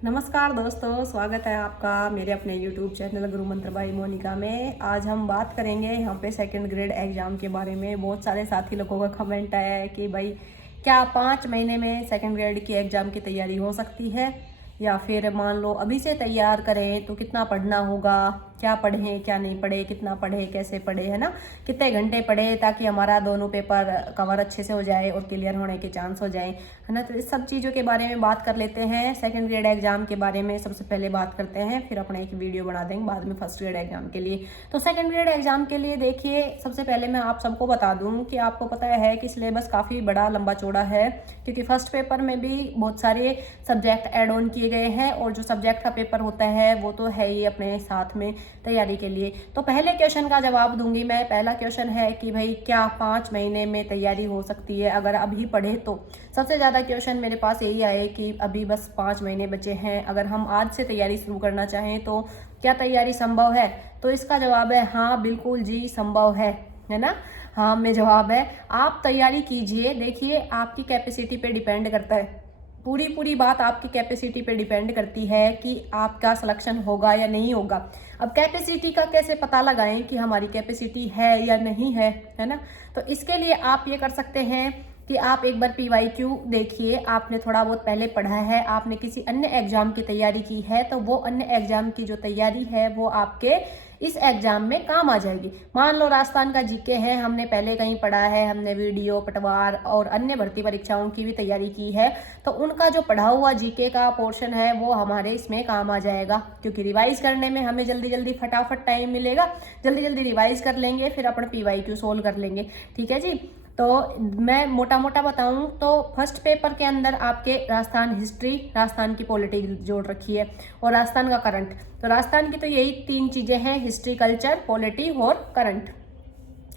नमस्कार दोस्तों, स्वागत है आपका मेरे अपने YouTube चैनल गुरु मंत्र बाई मोनिका में। आज हम बात करेंगे यहाँ पे सेकंड ग्रेड एग्जाम के बारे में। बहुत सारे साथी लोगों का कमेंट आया है कि भाई क्या 5 महीने में सेकंड ग्रेड की एग्जाम की तैयारी हो सकती है, या फिर मान लो अभी से तैयार करें तो कितना पढ़ना होगा, क्या पढ़ें क्या नहीं पढ़े, कितना पढ़े कैसे पढ़े, है ना, कितने घंटे पढ़े ताकि हमारा दोनों पेपर कवर अच्छे से हो जाए और क्लियर होने के चांस हो जाए, है ना। तो इस सब चीज़ों के बारे में बात कर लेते हैं। सेकंड ग्रेड एग्जाम के बारे में सबसे पहले बात करते हैं, फिर अपना एक वीडियो बना देंगे बाद में फर्स्ट ग्रेड एग्जाम के लिए। तो सेकंड ग्रेड एग्जाम के लिए देखिए, सबसे पहले मैं आप सबको बता दूं कि आपको पता है कि सिलेबस काफ़ी बड़ा लंबा चौड़ा है, क्योंकि फर्स्ट पेपर में भी बहुत सारे सब्जेक्ट ऐड ऑन किए गए हैं और जो सब्जेक्ट का पेपर होता है वो तो है ही अपने साथ में तैयारी के लिए। तो पहले क्वेश्चन का जवाब दूंगी मैं। पहला क्वेश्चन है कि भाई क्या 5 महीने में तैयारी हो सकती है अगर अभी पढ़े तो। सबसे ज़्यादा क्वेश्चन मेरे पास यही आए कि अभी बस 5 महीने बचे हैं, अगर हम आज से तैयारी शुरू करना चाहें तो क्या तैयारी संभव है। तो इसका जवाब है हाँ, बिल्कुल जी संभव है ना। हाँ में जवाब है, आप तैयारी कीजिए। देखिए, आपकी कैपेसिटी पे डिपेंड करता है, पूरी बात आपकी कैपेसिटी पे डिपेंड करती है कि आपका सिलेक्शन होगा या नहीं होगा। अब कैपेसिटी का कैसे पता लगाएं कि हमारी कैपेसिटी है या नहीं है ना। तो इसके लिए आप ये कर सकते हैं कि आप एक बार PYQ देखिए। आपने थोड़ा बहुत पहले पढ़ा है, आपने किसी अन्य एग्जाम की तैयारी की है, तो वो अन्य एग्जाम की जो तैयारी है वो आपके इस एग्जाम में काम आ जाएगी। मान लो राजस्थान का जीके है, हमने पहले कहीं पढ़ा है, हमने वीडियो पटवार और अन्य भर्ती परीक्षाओं की भी तैयारी की है, तो उनका जो पढ़ा हुआ जीके का पोर्शन है वो हमारे इसमें काम आ जाएगा, क्योंकि रिवाइज करने में हमें जल्दी जल्दी फटाफट टाइम मिलेगा। जल्दी जल्दी रिवाइज कर लेंगे, फिर अपन PYQ सोल्व कर लेंगे। ठीक है जी। तो मैं मोटा मोटा बताऊं तो फर्स्ट पेपर के अंदर आपके राजस्थान हिस्ट्री, राजस्थान की पॉलिटी जोड़ रखी है और राजस्थान का करंट। तो राजस्थान की तो यही 3 चीजें हैं, हिस्ट्री, कल्चर, पॉलिटी और करंट।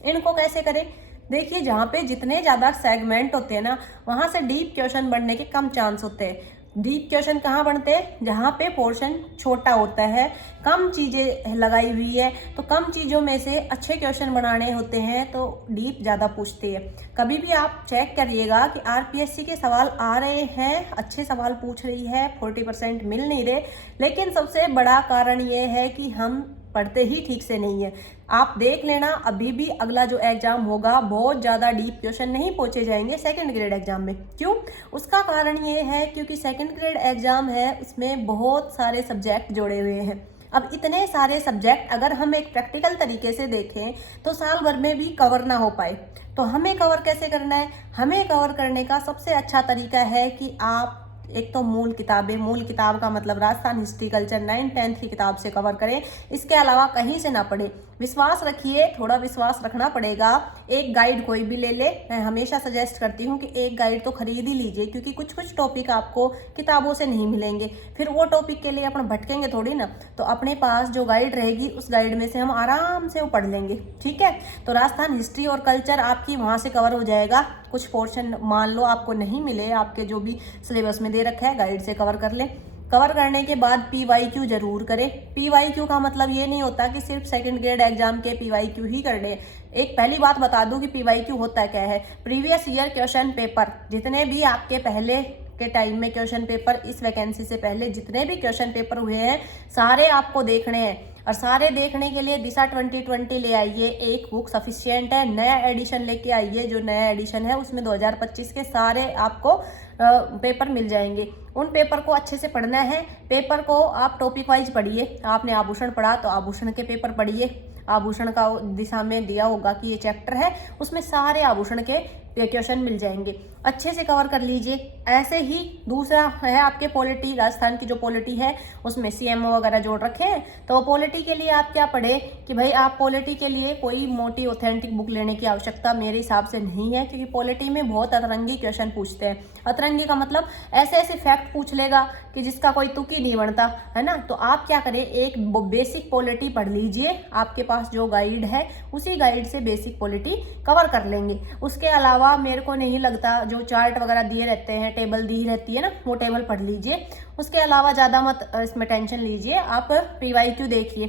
इनको कैसे करें? देखिए, जहाँ पे जितने ज्यादा सेगमेंट होते हैं ना, वहां से डीप क्वेश्चन बनने के कम चांस होते हैं। डीप क्वेश्चन कहाँ बनते हैं? जहाँ पे पोर्शन छोटा होता है, कम चीजें लगाई हुई है, तो कम चीजों में से अच्छे क्वेश्चन बनाने होते हैं, तो डीप ज्यादा पूछती है। कभी भी आप चेक करिएगा कि RPSC के सवाल आ रहे हैं, अच्छे सवाल पूछ रही है, 40% मिल नहीं रहे, लेकिन सबसे बड़ा कारण ये है कि हम पढ़ते ही ठीक से नहीं है। आप देख लेना, अभी भी अगला जो एग्जाम होगा बहुत ज़्यादा डीप क्वेश्चन नहीं पूछे जाएंगे सेकंड ग्रेड एग्जाम में। क्यों? उसका कारण ये है क्योंकि सेकंड ग्रेड एग्जाम है, उसमें बहुत सारे सब्जेक्ट जोड़े हुए हैं। अब इतने सारे सब्जेक्ट अगर हम एक प्रैक्टिकल तरीके से देखें तो साल भर में भी कवर ना हो पाए। तो हमें कवर कैसे करना है? हमें कवर करने का सबसे अच्छा तरीका है कि आप एक तो मूल किताब का मतलब राजस्थान हिस्ट्री कल्चर 9th-10th की किताब से कवर करें। इसके अलावा कहीं से ना पढ़े। विश्वास रखिए, थोड़ा विश्वास रखना पड़ेगा। एक गाइड कोई भी ले ले, मैं हमेशा सजेस्ट करती हूँ कि एक गाइड तो खरीद ही लीजिए, क्योंकि कुछ कुछ टॉपिक आपको किताबों से नहीं मिलेंगे, फिर वो टॉपिक के लिए अपन भटकेंगे थोड़ी ना। तो अपने पास जो गाइड रहेगी उस गाइड में से हम आराम से वो पढ़ लेंगे। ठीक है, तो राजस्थान हिस्ट्री और कल्चर आपकी वहाँ से कवर हो जाएगा। कुछ पोर्शन मान लो आपको नहीं मिले, आपके जो भी सिलेबस में दे रखा है गाइड से कवर कर ले। कवर करने के बाद PYQ जरूर करें। PYQ का मतलब ये नहीं होता कि सिर्फ सेकंड ग्रेड एग्जाम के PYQ ही करने। एक पहली बात बता दूं कि PYQ होता क्या है। प्रीवियस ईयर क्वेश्चन पेपर, जितने भी आपके पहले के टाइम में क्वेश्चन पेपर, इस वैकेंसी से पहले जितने भी क्वेश्चन पेपर हुए हैं सारे आपको देखने हैं। और सारे देखने के लिए दिशा 2020 ले आइए, एक बुक सफिशियंट है। नया एडिशन लेके आइए, जो नया एडिशन है उसमें 2025 के सारे आपको पेपर मिल जाएंगे। उन पेपर को अच्छे से पढ़ना है। पेपर को आप टॉपिक वाइज पढ़िए। आपने आभूषण पढ़ा तो आभूषण के पेपर पढ़िए। आभूषण का दिशा में दिया होगा कि ये चैप्टर है, उसमें सारे आभूषण के क्वेश्चन मिल जाएंगे। अच्छे से कवर कर लीजिए। ऐसे ही दूसरा है आपके पॉलिटी, राजस्थान की जो पॉलिटी है उसमें CMO वगैरह जोड़ रखे हैं। तो पॉलिटी के लिए आप क्या पढ़े कि भाई आप पॉलिटी के लिए कोई मोटी ऑथेंटिक बुक लेने की आवश्यकता मेरे हिसाब से नहीं है, क्योंकि पॉलिटी में बहुत अतरंगी क्वेश्चन पूछते हैं। अतरंगी का मतलब ऐसे ऐसे फैक्ट पूछ लेगा कि जिसका कोई तुक ही नहीं बनता, है ना। तो आप क्या करें, एक बेसिक पॉलिटी पढ़ लीजिए। आपके पास जो गाइड है उसी गाइड से बेसिक पॉलिटी कवर कर लेंगे। उसके अलावा मेरे को नहीं लगता, जो चार्ट वगैरह दिए रहते हैं, टेबल दी रहती है ना, वो टेबल पढ़ लीजिए। उसके अलावा ज़्यादा मत इसमें टेंशन लीजिए। आप PYQ देखिए।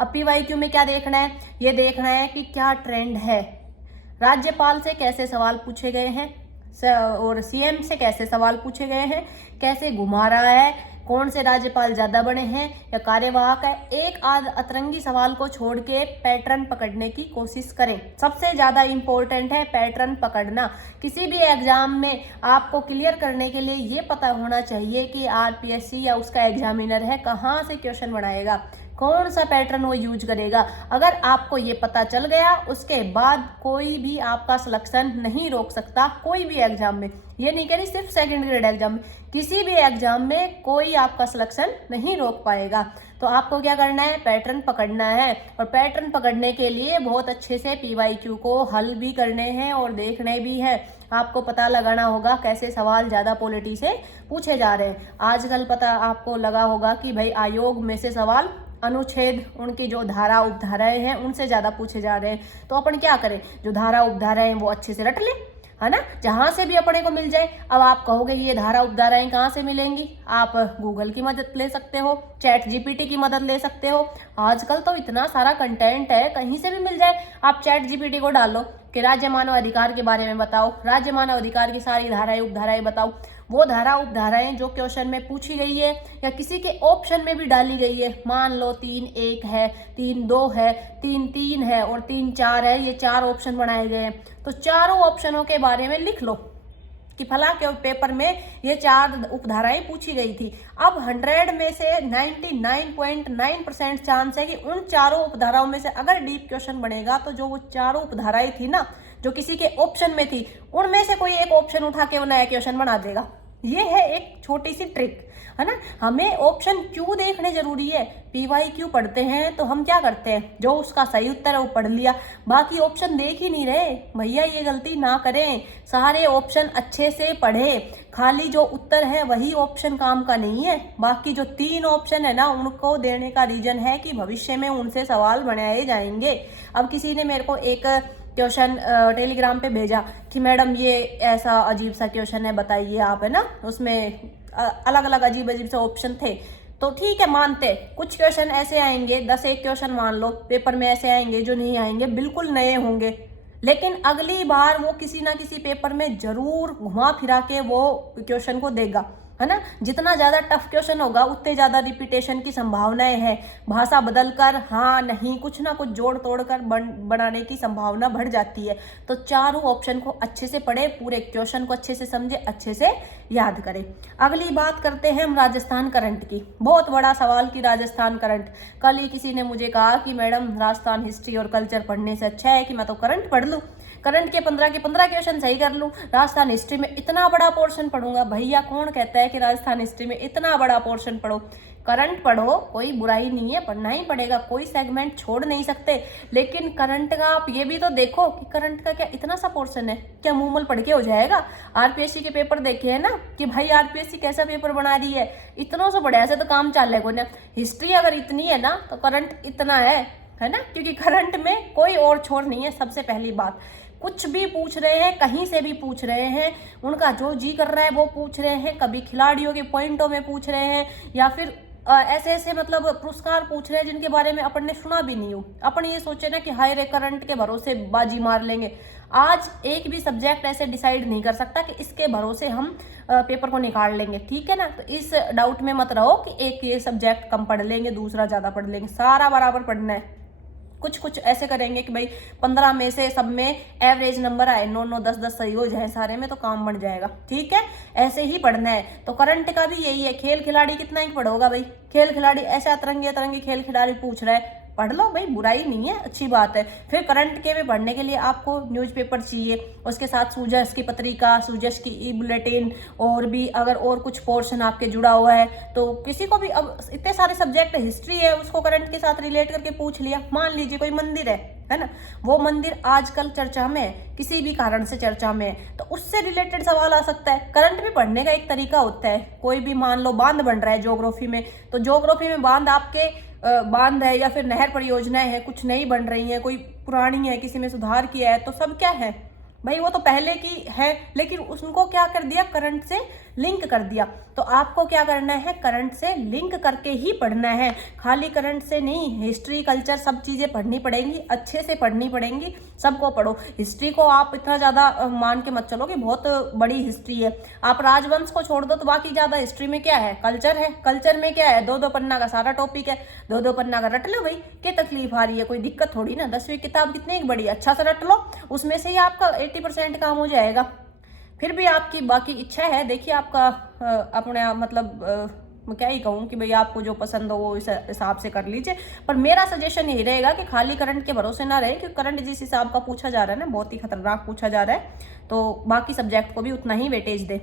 अब PYQ में क्या देखना है? ये देखना है कि क्या ट्रेंड है, राज्यपाल से कैसे सवाल पूछे गए हैं और CM से कैसे सवाल पूछे गए हैं, कैसे घुमा रहा है, कौन से राज्यपाल ज्यादा बड़े हैं या कार्यवाहक है, एक आध अतरंगी सवाल को छोड़ के पैटर्न पकड़ने की कोशिश करें। सबसे ज्यादा इंपॉर्टेंट है पैटर्न पकड़ना। किसी भी एग्जाम में आपको क्लियर करने के लिए ये पता होना चाहिए कि आरपीएससी या उसका एग्जामिनर है कहाँ से क्वेश्चन बनाएगा, कौन सा पैटर्न वो यूज करेगा। अगर आपको ये पता चल गया, उसके बाद कोई भी आपका सिलेक्शन नहीं रोक सकता। कोई भी एग्जाम में, ये नहीं कह रही सिर्फ सेकंड ग्रेड एग्जाम में, किसी भी एग्जाम में कोई आपका सिलेक्शन नहीं रोक पाएगा। तो आपको क्या करना है, पैटर्न पकड़ना है। और पैटर्न पकड़ने के लिए बहुत अच्छे से पीवाईक्यू को हल भी करने हैं और देखने भी हैं। आपको पता लगाना होगा कैसे सवाल ज्यादा पॉलिटी से पूछे जा रहे हैं। आजकल पता आपको लगा होगा कि भाई आयोग में से सवाल अनुच्छेद, उनकी जो धारा उपधाराएं हैं उनसे ज्यादा पूछे जा रहे हैं। तो अपन क्या करें, जो धारा उपधाराएं हैं वो अच्छे से रट ले, है ना, जहां से भी अपने को मिल जाए। अब आप कहोगे ये धारा उपधाराएं कहाँ से मिलेंगी, आप गूगल की मदद ले सकते हो, चैट जीपीटी की मदद ले सकते हो। आजकल तो इतना सारा कंटेंट है, कहीं से भी मिल जाए। आप चैट जीपीटी को डालो कि राज्य मानव अधिकार के बारे में बताओ, राज्य मानव अधिकार की सारी धाराएं उपधाराएं बताओ। वो धारा उपधाराएं जो क्वेश्चन में पूछी गई है या किसी के ऑप्शन में भी डाली गई है, मान लो 3(1) है, 3(2) है, 3(3) है और 3(4) है, ये 4 ऑप्शन बनाए गए हैं। तो चारों ऑप्शनों के बारे में लिख लो कि फला के पेपर में ये 4 उपधाराएं पूछी गई थी। अब 100 में से 99.9% चांस है कि उन चारों उपधाराओं में से अगर डीप क्वेश्चन बनेगा तो जो वो चारों उपधाराएं थी ना, जो किसी के ऑप्शन में थी, उनमें से कोई एक ऑप्शन उठा के वो नया क्वेश्चन बना देगा। ये है एक छोटी सी ट्रिक, है ना। हमें ऑप्शन क्यों देखने जरूरी है, पीवाईक्यू पढ़ते हैं तो हम क्या करते हैं, जो उसका सही उत्तर है वो पढ़ लिया, बाकी ऑप्शन देख ही नहीं रहे। भैया ये गलती ना करें, सारे ऑप्शन अच्छे से पढ़ें। खाली जो उत्तर है वही ऑप्शन काम का नहीं है, बाकी जो 3 ऑप्शन है ना उनको देने का रीजन है कि भविष्य में उनसे सवाल बनाए जाएंगे। अब किसी ने मेरे को एक क्वेश्चन टेलीग्राम पे भेजा कि मैडम ये ऐसा अजीब सा क्वेश्चन है बताइए आप, है ना, उसमें अलग अलग अजीब अजीब से ऑप्शन थे। तो ठीक है, मानते कुछ क्वेश्चन ऐसे आएंगे, 10-1 क्वेश्चन मान लो पेपर में ऐसे आएंगे जो नहीं आएंगे, बिल्कुल नए होंगे, लेकिन अगली बार वो किसी ना किसी पेपर में जरूर घुमा फिरा के वो क्वेश्चन को देगा, है ना। जितना ज्यादा टफ क्वेश्चन होगा उतने ज्यादा रिपीटेशन की संभावनाएं है। भाषा बदलकर, हाँ नहीं, कुछ ना कुछ जोड़ तोड़ कर बनाने की संभावना बढ़ जाती है। तो चारों ऑप्शन को अच्छे से पढ़े, पूरे क्वेश्चन को अच्छे से समझे, अच्छे से याद करें। अगली बात करते हैं हम राजस्थान करंट की। बहुत बड़ा सवाल कि राजस्थान करंट। कल ही किसी ने मुझे कहा कि मैडम राजस्थान हिस्ट्री और कल्चर पढ़ने से अच्छा है कि मैं तो करंट पढ़ लूँ, करंट के 15 क्वेश्चन सही कर लूं, राजस्थान हिस्ट्री में इतना बड़ा पोर्शन पढ़ूंगा। भैया कौन कहता है कि राजस्थान हिस्ट्री में इतना बड़ा पोर्शन पढ़ो, करंट पढ़ो, कोई बुराई नहीं है, पढ़ना ही पड़ेगा, कोई सेगमेंट छोड़ नहीं सकते। लेकिन करंट का आप ये भी तो देखो कि करंट का क्या इतना सा पोर्शन है, क्या मुंहमल पढ़ के हो जाएगा। आरपीएससी के पेपर देखे है ना कि भाई आरपीएससी कैसा पेपर बना रही है, इतना सा बढ़िया से तो काम चल रहा है। हिस्ट्री अगर इतनी है ना तो करंट इतना है ना, क्योंकि करंट में कोई और छोर नहीं है। सबसे पहली बात, कुछ भी पूछ रहे हैं, कहीं से भी पूछ रहे हैं, उनका जो जी कर रहा है वो पूछ रहे हैं, कभी खिलाड़ियों के पॉइंटों में पूछ रहे हैं या फिर ऐसे ऐसे मतलब पुरस्कार पूछ रहे हैं जिनके बारे में अपन ने सुना भी नहीं हो। अपन ये सोचे ना कि हाई रे करंट के भरोसे बाजी मार लेंगे। आज एक भी सब्जेक्ट ऐसे डिसाइड नहीं कर सकता कि इसके भरोसे हम पेपर को निकाल लेंगे, ठीक है ना। तो इस डाउट में मत रहो कि एक ये सब्जेक्ट कम पढ़ लेंगे, दूसरा ज्यादा पढ़ लेंगे, सारा बराबर पढ़ना है। कुछ कुछ ऐसे करेंगे कि भाई 15 में से सब में एवरेज नंबर आए, 9-9, 10-10 सही हो जाए सारे में, तो काम बन जाएगा, ठीक है। ऐसे ही पढ़ना है। तो करंट का भी यही है। खेल खिलाड़ी कितना ही पढ़ोगा भाई, खेल खिलाड़ी ऐसे अतरंगी अतरंगी खेल खिलाड़ी पूछ रहा है, पढ़ लो भाई, बुराई नहीं है, अच्छी बात है। फिर करंट के में पढ़ने के लिए आपको न्यूज़पेपर चाहिए, उसके साथ सूजस की पत्रिका, सूजस की ई बुलेटिन, और भी अगर और कुछ पोर्शन आपके जुड़ा हुआ है तो किसी को भी, अब इतने सारे सब्जेक्ट, हिस्ट्री है उसको करंट के साथ रिलेट करके पूछ लिया। मान लीजिए कोई मंदिर है ना, वो मंदिर आजकल चर्चा में है, किसी भी कारण से चर्चा में है, तो उससे रिलेटेड सवाल आ सकता है। करंट में पढ़ने का एक तरीका होता है। कोई भी मान लो बांध बन रहा है ज्योग्राफी में, तो ज्योग्राफी में बांध आपके बांध है या फिर नहर परियोजनाएं है, कुछ नई बन रही है, कोई पुरानी है, किसी में सुधार किया है, तो सब क्या है भाई, वो तो पहले की है, लेकिन उनको क्या कर दिया, करंट से लिंक कर दिया। तो आपको क्या करना है, करंट से लिंक करके ही पढ़ना है, खाली करंट से नहीं। हिस्ट्री कल्चर सब चीजें पढ़नी पड़ेंगी, अच्छे से पढ़नी पड़ेंगी, सबको पढ़ो। हिस्ट्री को आप इतना ज्यादा मान के मत चलो कि बहुत बड़ी हिस्ट्री है। आप राजवंश को छोड़ दो तो बाकी ज्यादा हिस्ट्री में क्या है, कल्चर है। कल्चर में क्या है, 2-2 पन्ना का सारा टॉपिक है, 2-2 पन्ना का रट लो भाई, क्या तकलीफ आ रही है, कोई दिक्कत थोड़ी ना। 10वीं किताब कितनी बड़ी, अच्छा सा रट लो, उसमें से ही आपका 80% काम हो जाएगा। फिर भी आपकी बाकी इच्छा है, देखिए आपका अपने मतलब मैं क्या ही कहूँ कि भाई आपको जो पसंद हो वो इस हिसाब से कर लीजिए। पर मेरा सजेशन यही रहेगा कि खाली करंट के भरोसे ना रहे, क्योंकि करंट जिस हिसाब का पूछा जा रहा है ना, बहुत ही खतरनाक पूछा जा रहा है, तो बाकी सब्जेक्ट को भी उतना ही वेटेज दे।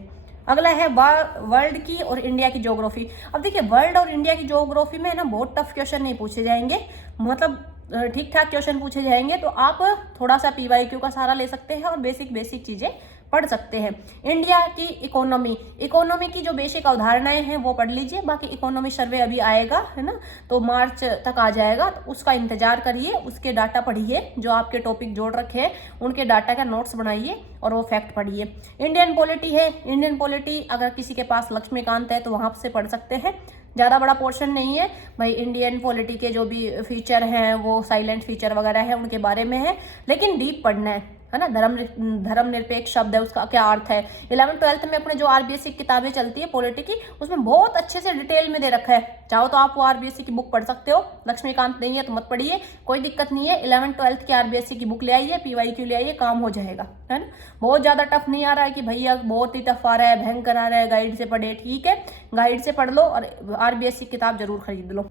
अगला है वर्ल्ड की और इंडिया की ज्योग्राफी। अब देखिए वर्ल्ड और इंडिया की ज्योग्राफी में ना बहुत टफ क्वेश्चन नहीं पूछे जाएंगे, मतलब ठीक ठाक क्वेश्चन पूछे जाएंगे। तो आप थोड़ा सा PYQ का सहारा ले सकते हैं और बेसिक चीजें पढ़ सकते हैं। इंडिया की इकोनॉमी की जो बेसिक अवधारणाएं हैं वो पढ़ लीजिए। बाकी इकोनॉमी सर्वे अभी आएगा, है ना, तो मार्च तक आ जाएगा, तो उसका इंतजार करिए, उसके डाटा पढ़िए, जो आपके टॉपिक जोड़ रखे हैं उनके डाटा का नोट्स बनाइए और वो फैक्ट पढ़िए। इंडियन पॉलिटी है, इंडियन पॉलिटी अगर किसी के पास लक्ष्मीकांत है तो वहां से पढ़ सकते हैं, ज़्यादा बड़ा पोर्शन नहीं है भाई। इंडियन पॉलिटी के जो भी फीचर हैं वो साइलेंट फीचर वगैरह है उनके बारे में है, लेकिन डीप पढ़ना है ना। धर्मनिरपेक्ष शब्द है, उसका क्या अर्थ है। 11th-12th में अपने जो RBSC की किताबें चलती है पॉलिटी की, उसमें बहुत अच्छे से डिटेल में दे रखा है। चाहो तो आप वो RBSC की बुक पढ़ सकते हो, लक्ष्मीकांत नहीं है तो मत पढ़िए, कोई दिक्कत नहीं है। 11th-12th की RBSC की बुक ले आइए, PYQ ले आइए, काम हो जाएगा, है ना। बहुत ज्यादा टफ नहीं आ रहा है कि भैया बहुत ही टफ आ रहा है, भयंकर आ रहा है, गाइड से पढ़े, ठीक है, गाइड से पढ़ लो और RBSC किताब जरूर खरीद लो।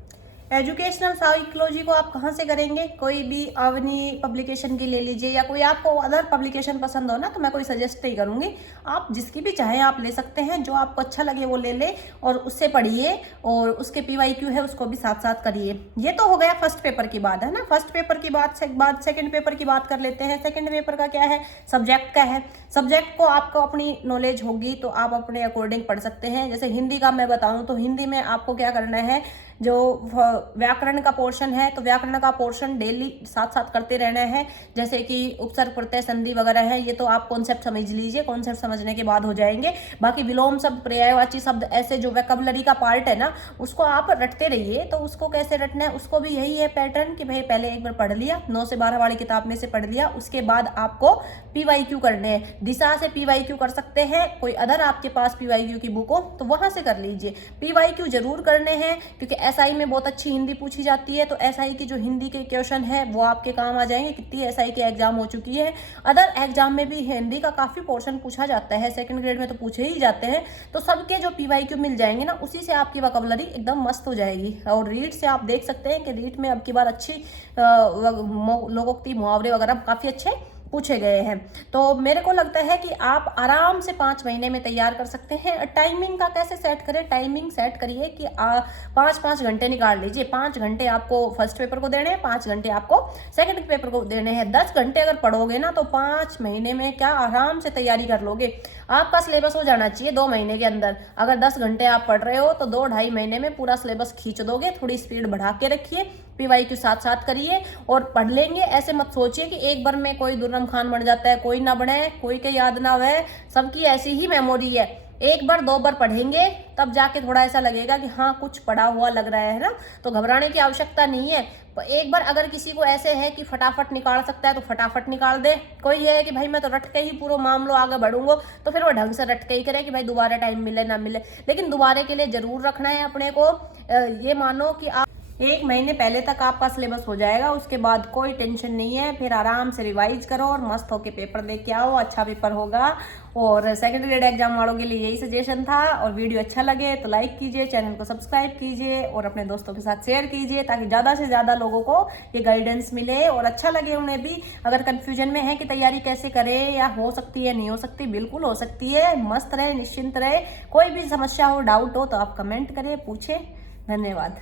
एजुकेशनल साइकोलॉजी को आप कहाँ से करेंगे, कोई भी अवनी पब्लिकेशन की ले लीजिए, या कोई आपको अदर पब्लिकेशन पसंद हो ना, तो मैं कोई सजेस्ट नहीं करूँगी, आप जिसकी भी चाहे आप ले सकते हैं, जो आपको अच्छा लगे वो ले ले और उससे पढ़िए, और उसके PYQ है उसको भी साथ साथ करिए। ये तो हो गया फर्स्ट पेपर की बात, है ना। फर्स्ट पेपर की बात सेकंड पेपर की बात कर लेते हैं। सेकंड पेपर का क्या है, सब्जेक्ट का है। सब्जेक्ट को आपको अपनी नॉलेज होगी तो आप अपने अकॉर्डिंग पढ़ सकते हैं। जैसे हिंदी का मैं बताऊं तो हिंदी में आपको क्या करना है, जो व्याकरण का पोर्शन है तो व्याकरण का पोर्शन डेली साथ साथ करते रहना है। जैसे कि उपसर्ग प्रत्यय संधि वगैरह है, ये तो आप कॉन्सेप्ट समझ लीजिए, कॉन्सेप्ट समझने के बाद हो जाएंगे। बाकी विलोम शब्द, पर्यायवाची शब्द, ऐसे जो वोकैबुलरी का पार्ट है ना, उसको आप रटते रहिए। तो उसको कैसे रटना है, उसको भी यही है पैटर्न कि भाई पहले एक बार पढ़ लिया, 9 से 12 वाली किताब में से पढ़ लिया, उसके बाद आपको PYQ करने हैं। दिशा से PYQ कर सकते हैं, कोई अदर आपके पास PYQ की बुक हो तो वहां से कर लीजिए। PYQ जरूर करने हैं, क्योंकि SI में बहुत अच्छी हिंदी पूछी जाती है, तो SI की जो हिंदी के क्वेश्चन है वो आपके काम आ जाएंगे। कितनी SI के एग्जाम हो चुकी है, अदर एग्जाम में भी हिंदी का काफी पोर्शन पूछा जाता है, सेकंड ग्रेड में तो पूछे ही जाते हैं। तो सबके जो PYQ मिल जाएंगे ना, उसी से आपकी वोकैबुलरी एकदम मस्त हो जाएगी। और रीड से आप देख सकते हैं कि रीड में अब की बार अच्छी लोकोक्ति, मुहावरे वगैरह काफी अच्छे पूछे गए हैं। तो मेरे को लगता है कि आप आराम से 5 महीने में तैयार कर सकते हैं। टाइमिंग का कैसे सेट करें, टाइमिंग सेट करिए कि 5-5 घंटे निकाल लीजिए। 5 घंटे आपको फर्स्ट पेपर को देने हैं, 5 घंटे आपको सेकंड पेपर को देने हैं। 10 घंटे अगर पढ़ोगे ना तो 5 महीने में क्या आराम से तैयारी कर लोगे। आपका सिलेबस हो जाना चाहिए 2 महीने के अंदर। अगर 10 घंटे आप पढ़ रहे हो तो 2-2.5 महीने में पूरा सिलेबस खींच दोगे। थोड़ी स्पीड बढ़ा के रखिए, PYQ साथ साथ करिए और पढ़ लेंगे। ऐसे मत सोचिए कि एक बार में कोई दुर्रम खान बन जाता है, कोई ना बने, कोई के याद ना आवे। सबकी ऐसी ही मेमोरी है, 1 बार 2 बार पढ़ेंगे तब जाके थोड़ा ऐसा लगेगा कि हाँ कुछ पढ़ा हुआ लग रहा है ना। तो घबराने की आवश्यकता नहीं है। एक बार अगर किसी को ऐसे है कि फटाफट निकाल सकता है तो फटाफट निकाल दे। कोई ये है कि भाई मैं तो रट के ही पूरा मामलो आगे बढ़ूंगा, तो फिर वो ढंग से रट के ही करे कि भाई दोबारा टाइम मिले ना मिले। लेकिन दोबारा के लिए जरूर रखना है अपने को। ये मानो कि आप 1 महीने पहले तक आपका सिलेबस हो जाएगा, उसके बाद कोई टेंशन नहीं है। फिर आराम से रिवाइज करो और मस्त होके पेपर दे के आओ, अच्छा पेपर होगा। और सेकंड ग्रेड एग्जाम वालों के लिए यही सजेशन था। और वीडियो अच्छा लगे तो लाइक कीजिए, चैनल को सब्सक्राइब कीजिए और अपने दोस्तों के साथ शेयर कीजिए, ताकि ज़्यादा से ज़्यादा लोगों को ये गाइडेंस मिले और अच्छा लगे उन्हें भी। अगर कंफ्यूजन में है कि तैयारी कैसे करें, या हो सकती है नहीं हो सकती, बिल्कुल हो सकती है। मस्त रहे, निश्चिंत रहे। कोई भी समस्या हो, डाउट हो तो आप कमेंट करें, पूछें। धन्यवाद।